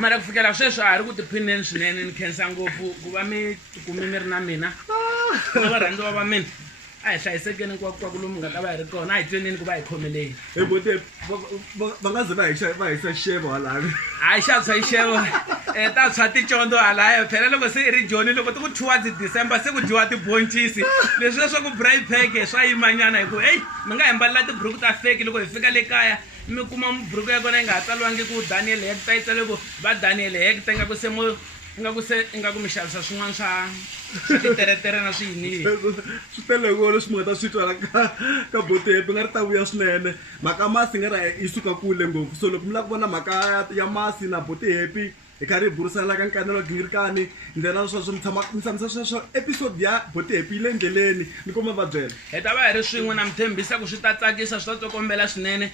mara ku fikela sweswo a ri ku tiphineni swinene ni khensa ngopfu ku va mi tikumi mi ri na mina na varhandziwa va mina a hi hlayisekeni kwa lomu nga ta va hi ri kona a hi twenini ku va hi khomeleni bote va nga ze va hi sa xevo halani hayi xa tshwa xevo ta tshwa ticondo halaya phela loko se i ri joni loko ti ku towards December se ku dyiwa tiboncisi leswi swa ku braai pack swa yimanyana hi ku heyi mi nga hi mbalela tiburuku ta feki loko hi fika le kaya mi kuma buruku ya kona yi nga ha tsaliwangi ku Daniel Hector yi tsale ku va Daniel Hector ingaku mi xavisa swin'wana swa titeretere na swiyinihi swi tele ngolo leswi mi nga ta swi twa ka bote happy nga ri ta vuya swinene mhaka masi nga ri yi suka kule ngopfu so loko mi lava ku vona mhaka ya masi na bote happy hi karhi hi burisana ka nkanelo gingirikani ndlela sweswo mi tshamisa sweswo episode ya bote happy yi le endleleni ni kuma va byela hi ta va hi ri swin'we na mi tshembisa ku swi ta tsakisa swi ta tsokombela swinene